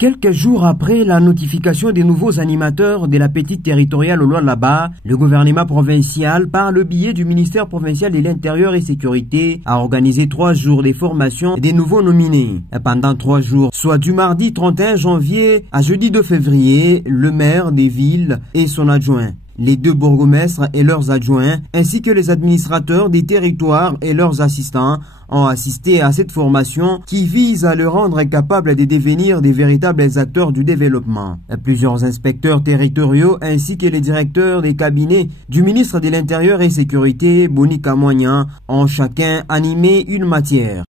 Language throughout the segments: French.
Quelques jours après la notification des nouveaux animateurs de la petite territoriale au Lualaba, le gouvernement provincial, par le biais du ministère provincial de l'Intérieur et Sécurité, a organisé 3 jours de formation des nouveaux nominés. Pendant 3 jours, soit du mardi 31 janvier à jeudi 2 février, le maire des villes et son adjoint, les 2 bourgmestres et leurs adjoints, ainsi que les administrateurs des territoires et leurs assistants, ont assisté à cette formation qui vise à les rendre capables de devenir des véritables acteurs du développement. Plusieurs inspecteurs territoriaux ainsi que les directeurs des cabinets du ministre de l'Intérieur et Sécurité, Bonika Moignan, ont chacun animé une matière.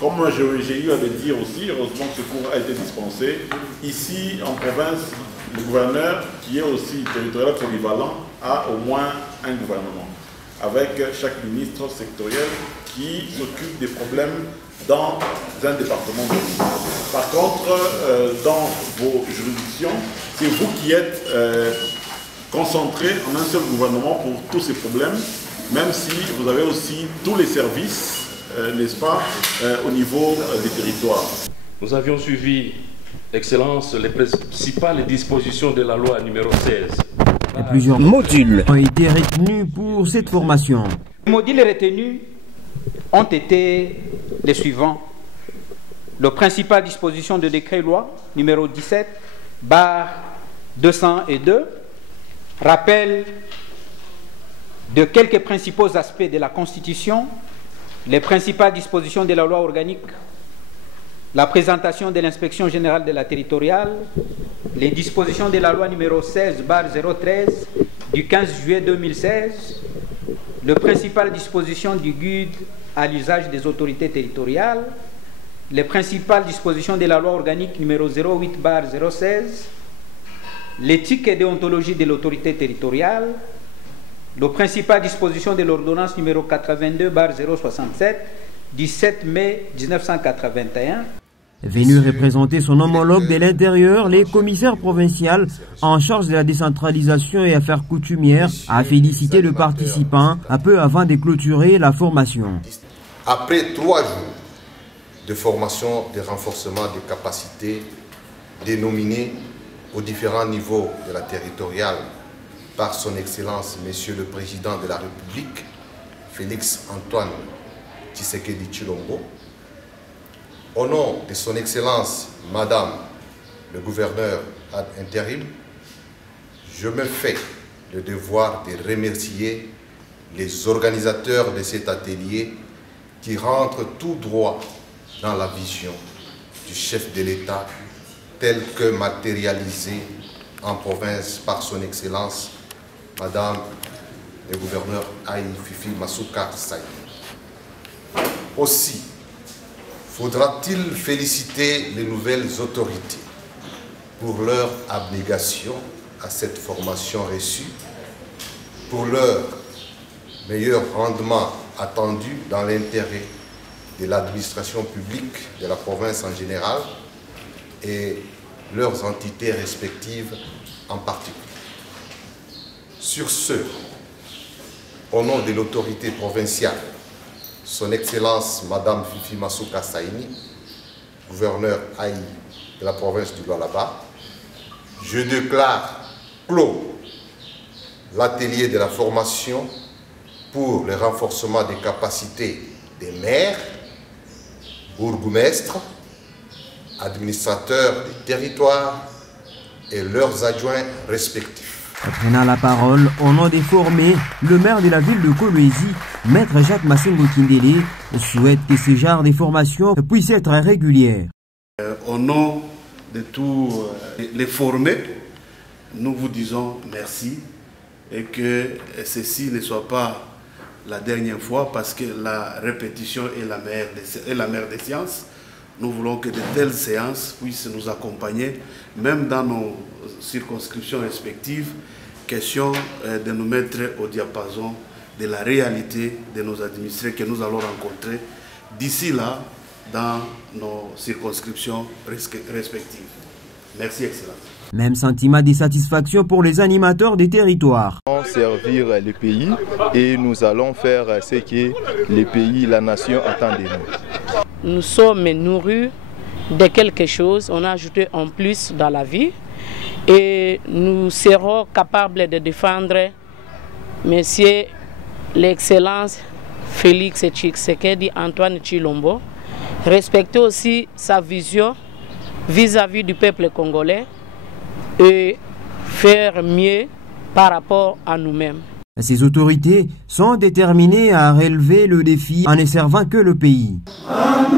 Comme j'ai eu à le dire aussi, heureusement que ce cours a été dispensé. Ici, en province, le gouverneur, qui est aussi territorial polyvalent, a au moins un gouvernement, avec chaque ministre sectoriel qui s'occupe des problèmes dans un département. Par contre, dans vos juridictions, c'est vous qui êtes concentrés en un seul gouvernement pour tous ces problèmes, même si vous avez aussi tous les services, n'est-ce pas, au niveau des territoires. Nous avions suivi, Excellence, les principales dispositions de la loi numéro 16. Plusieurs modules ont été retenus pour cette formation. Les modules retenus ont été les suivants. La principale disposition de décret-loi numéro 17/202 rappelle de quelques principaux aspects de la Constitution, les principales dispositions de la loi organique, la présentation de l'inspection générale de la territoriale, les dispositions de la loi numéro 16/013 du 15 juillet 2016, les principales dispositions du guide à l'usage des autorités territoriales, les principales dispositions de la loi organique numéro 08/016, l'éthique et déontologie de l'autorité territoriale, les principales dispositions de l'ordonnance numéro 82/067 du 7 mai 1981. Venu représenter son homologue de l'Intérieur, les commissaires provinciaux en charge de la décentralisation et affaires coutumières a félicité le participant un peu avant de clôturer la formation. Après 3 jours de formation, de renforcement des capacités dénominées aux différents niveaux de la territoriale par son Excellence, Monsieur le Président de la République, Félix Antoine Tshisekedi Tshilombo, au nom de son Excellence, Madame le Gouverneur ad intérim, je me fais le devoir de remercier les organisateurs de cet atelier qui rentrent tout droit dans la vision du chef de l'État telle que matérialisée en province par son Excellence, Madame le Gouverneur Aïe Fifi Masuka Saï. Aussi, faudra-t-il féliciter les nouvelles autorités pour leur abnégation à cette formation reçue, pour leur meilleur rendement attendu dans l'intérêt de l'administration publique de la province en général et leurs entités respectives en particulier. Sur ce, au nom de l'autorité provinciale, son Excellence Madame Fifi Masuka Saïni, gouverneur Aïe de la province du Lualaba, je déclare clos l'atelier de la formation pour le renforcement des capacités des maires, bourgmestres, administrateurs des territoires et leurs adjoints respectifs. Prenant la parole au nom des formés, le maire de la ville de Kolwezi, Maître Jacques Massengo Kindele, souhaite que ce genre de formation puisse être régulière. Au nom de tous les formés, nous vous disons merci et que ceci ne soit pas la dernière fois parce que la répétition est la mère des sciences. Nous voulons que de telles séances puissent nous accompagner, même dans nos circonscriptions respectives, question de nous mettre au diapason de la réalité de nos administrés que nous allons rencontrer d'ici là dans nos circonscriptions respectives. Merci, Excellence. Même sentiment de satisfaction pour les animateurs des territoires. Nous allons servir le pays et nous allons faire ce que le pays, la nation attend de nous. Nous sommes nourris de quelque chose, on a ajouté en plus dans la vie. Et nous serons capables de défendre Monsieur l'Excellence Félix Tshisekedi Antoine Tshilombo, respecter aussi sa vision vis-à-vis du peuple congolais et faire mieux par rapport à nous-mêmes. Ces autorités sont déterminées à relever le défi en ne servant que le pays. Amen.